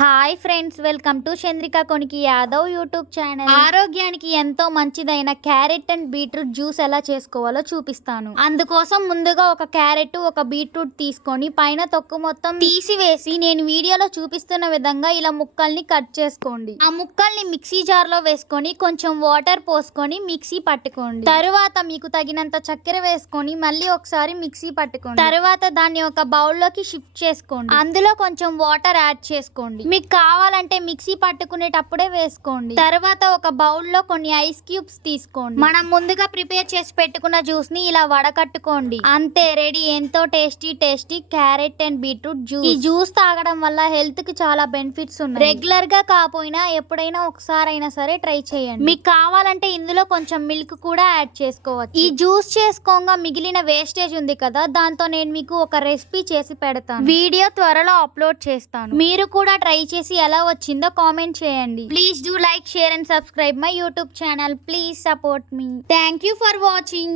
Hi friends welcome to Chandrika Koniki Yadav YouTube channel ఆరోగ్యానికి ఎంతో మంచిదైన క్యారెట్ అండ్ బీట్రూట్ జ్యూస్ ఎలా చేసుకోవాలో చూపిస్తాను. అందుకోసం ముందుగా ఒక క్యారెట్ ఒక బీట్రూట్ తీసుకొని పైన తొక్కు మొత్తం తీసివేసి నేను వీడియోలో చూపిస్తున్న విధంగా ఇలా ముక్కల్ని కట్ చేసుకోండి. ఆ ముక్కల్ని మిక్సీ జార్లో వేసుకొని కొంచెం వాటర్ పోసుకొని మిక్సీ పట్టుకోండి. తరువాత మీకు తగినంత చక్కెర వేసుకొని మళ్ళీ ఒకసారి మిక్సీ పట్టుకోండి. తర్వాత దాన్ని ఒక బౌల్లోకి షిఫ్ట్ చేసుకోండి. అందులో కొంచెం వాటర్ యాడ్ చేసుకోండి. మీకు కావాలంటే మిక్సీ పట్టుకునేటప్పుడే వేసుకోండి. తర్వాత ఒక బౌల్లో కొన్ని ఐస్ క్యూబ్స్ తీసుకోండి. మనం ముందుగా ప్రిపేర్ చేసి పెట్టుకున్న జ్యూస్ని ఇలా వడకట్టుకోండి. అంతే రెడీ. ఎంతో tasty tasty carrot and beetroot juice. ఈ జ్యూస్ తాగడం వల్ల హెల్త్కి చాలా బెనిఫిట్స్ ఉన్నాయి. రెగ్యులర్గా కాకపోయినా ఎప్పుడైనా ఒకసారి అయినా సరే ట్రై చేయండి. మీకు కావాలంటే ఇందులో కొంచెం మిల్క్ కూడా యాడ్ చేసుకోవచ్చు. ఈ జ్యూస్ చేసుకోగా మిగిలిన వేస్టేజ్ ఉంది కదా దాంతో నేను మీకు ఒక రెసిపీ చేసి పెడతాను. వీడియో త్వరలో అప్లోడ్ చేస్తాను. మీరు కూడా ట్రై ట్రై చేసి ఎలా వచ్చిందో కామెంట్ చేయండి. Please do like share and subscribe my YouTube channel please support me thank you for watching